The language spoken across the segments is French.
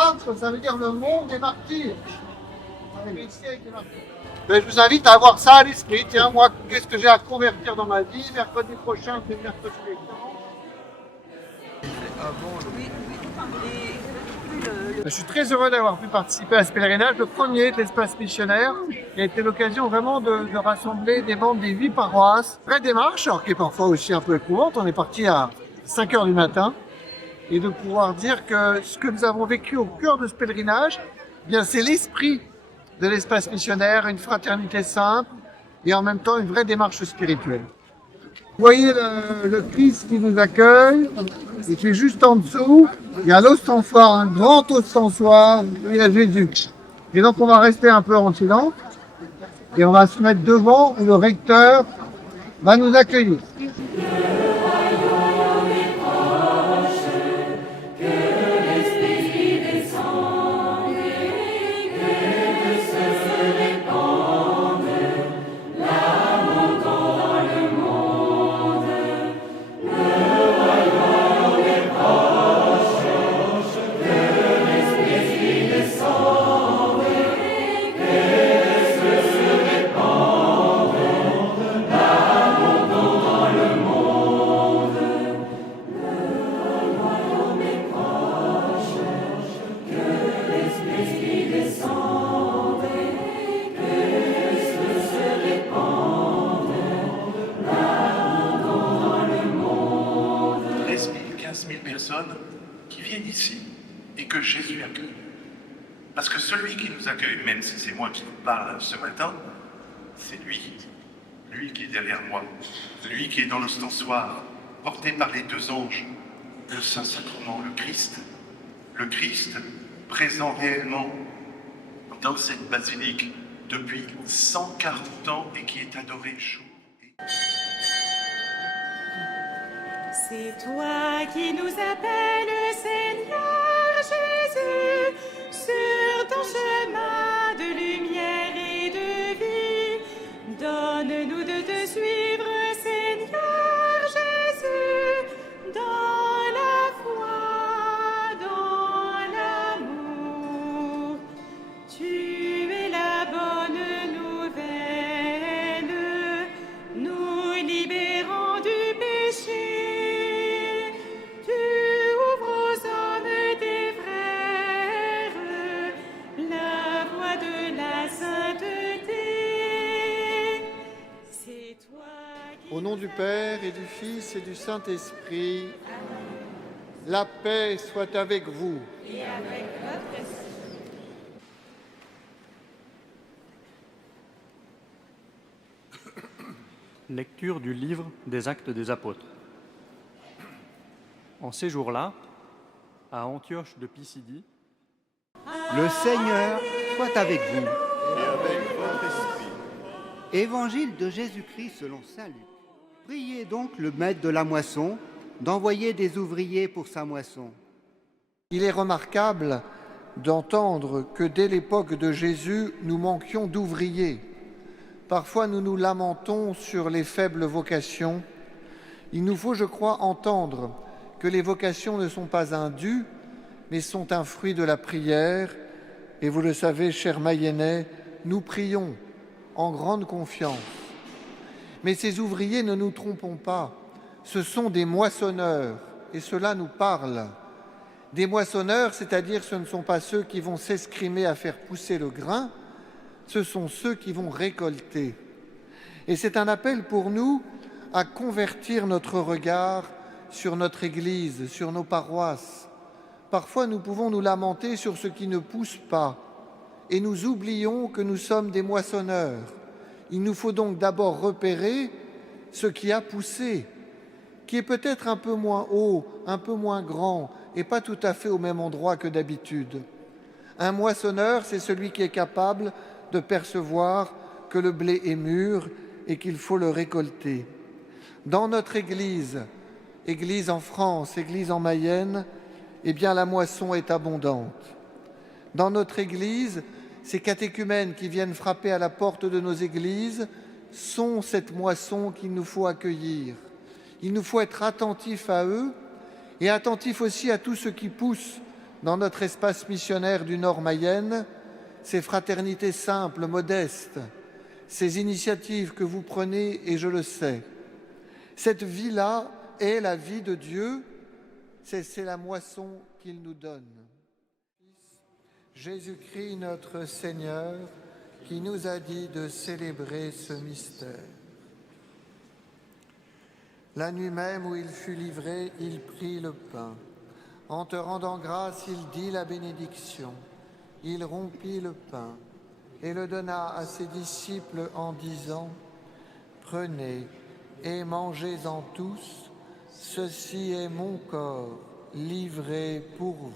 martyrs, ça veut dire le monde des martyrs. Ben, je vous invite à avoir ça à l'esprit. Tiens, moi, qu'est-ce que j'ai à convertir dans ma vie? Mercredi prochain, c'est mercredi suivant. Je suis très heureux d'avoir pu participer à ce pèlerinage, le premier de l'espace missionnaire, qui a été l'occasion vraiment de rassembler des membres des 8 paroisses. Vraie démarche, alors qui est parfois aussi un peu éprouvante. On est parti à 5 heures du matin. Et de pouvoir dire que ce que nous avons vécu au cœur de ce pèlerinage, eh bien c'est l'esprit de l'espace missionnaire, une fraternité simple et en même temps une vraie démarche spirituelle. Vous voyez le Christ qui nous accueille, et puis juste en dessous, il y a l'ostensoir, un grand ostensoir, où il y a Jésus. Et donc on va rester un peu en silence, et on va se mettre devant où le recteur va nous accueillir. Qui viennent ici et que Jésus accueille. Parce que celui qui nous accueille, même si c'est moi qui vous parle ce matin, c'est lui qui est derrière moi, lui qui est dans l'ostensoir, porté par les 2 anges, le Saint-Sacrement, le Christ présent réellement dans cette basilique depuis 140 ans et qui est adoré jour. C'est toi qui nous appelles, Seigneur Jésus, sur ton chemin de lumière et de vie. Donne-nous de te suivre, Seigneur Jésus, dans la foi, dans l'amour. Tu es la bonne nouvelle, nous libérant du péché. Au nom du Père et du Fils et du Saint-Esprit, la paix soit avec vous. Et avec votre esprit. Lecture du livre des Actes des Apôtres. En ces jours-là, à Antioche de Pisidie, le Seigneur soit avec vous. Et avec votre esprit. Évangile de Jésus-Christ selon saint Luc. Priez donc le maître de la moisson d'envoyer des ouvriers pour sa moisson. Il est remarquable d'entendre que dès l'époque de Jésus, nous manquions d'ouvriers. Parfois, nous nous lamentons sur les faibles vocations. Il nous faut, je crois, entendre que les vocations ne sont pas un dû, mais sont un fruit de la prière. Et vous le savez, chers Mayennais, nous prions en grande confiance. Mais ces ouvriers, ne nous trompons pas, ce sont des moissonneurs, et cela nous parle. Des moissonneurs, c'est-à-dire ce ne sont pas ceux qui vont s'escrimer à faire pousser le grain, ce sont ceux qui vont récolter. Et c'est un appel pour nous à convertir notre regard sur notre Église, sur nos paroisses. Parfois, nous pouvons nous lamenter sur ce qui ne pousse pas, et nous oublions que nous sommes des moissonneurs. Il nous faut donc d'abord repérer ce qui a poussé, qui est peut-être un peu moins haut, un peu moins grand, et pas tout à fait au même endroit que d'habitude. Un moissonneur, c'est celui qui est capable de percevoir que le blé est mûr et qu'il faut le récolter. Dans notre Église, Église en France, Église en Mayenne, eh bien la moisson est abondante. Dans notre Église, ces catéchumènes qui viennent frapper à la porte de nos églises sont cette moisson qu'il nous faut accueillir. Il nous faut être attentifs à eux et attentifs aussi à tout ce qui pousse dans notre espace missionnaire du Nord Mayenne, ces fraternités simples, modestes, ces initiatives que vous prenez, et je le sais. Cette vie-là est la vie de Dieu, c'est la moisson qu'il nous donne. Jésus-Christ, notre Seigneur, qui nous a dit de célébrer ce mystère. La nuit même où il fut livré, il prit le pain. En te rendant grâce, il dit la bénédiction. Il rompit le pain et le donna à ses disciples en disant : « Prenez et mangez-en tous, ceci est mon corps livré pour vous. »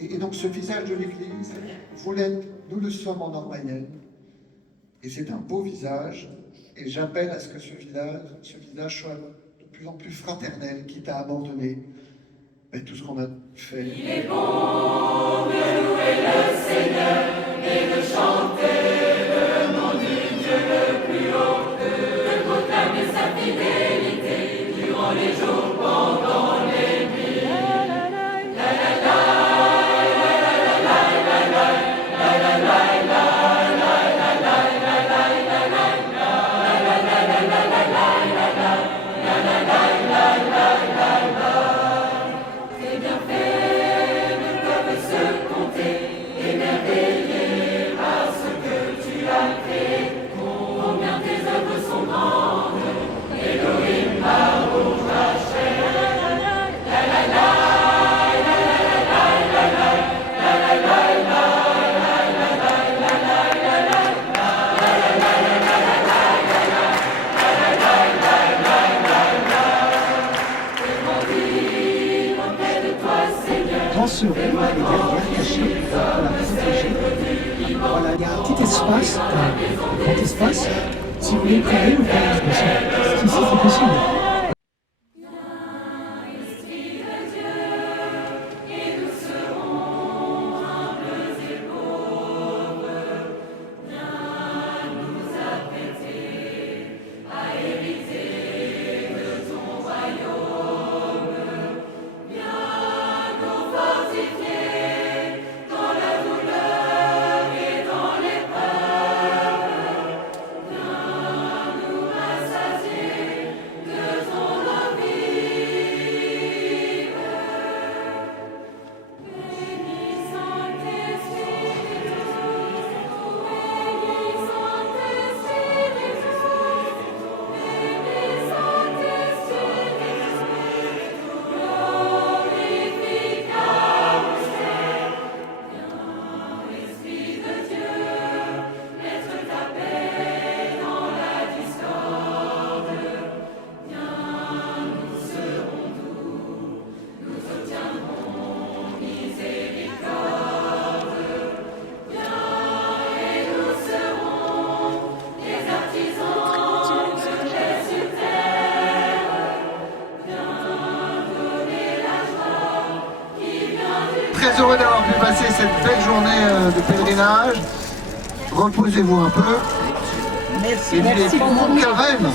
Et donc ce visage de l'Église, vous l'êtes, nous le sommes en Nord-Mayenne. Et c'est un beau visage. Et j'appelle à ce que ce visage soit de plus en plus fraternel, quitte à abandonner tout ce qu'on a fait. Il est bon de louer le Seigneur et de chanter le nom du Dieu le plus haut, de proclamer sa fidélité durant les jours pendant les nuits. La la la, la la la la la la la la la la la la la la la la la la la. seront derrière, cachés, voilà, protégés. Voilà, il y a un petit espace, un grand espace. Si vous voulez prier, vous pouvez être possible. Si, c'est possible. Très heureux d'avoir pu passer cette belle journée de pèlerinage. Reposez-vous un peu. Merci. Et il est bon carême.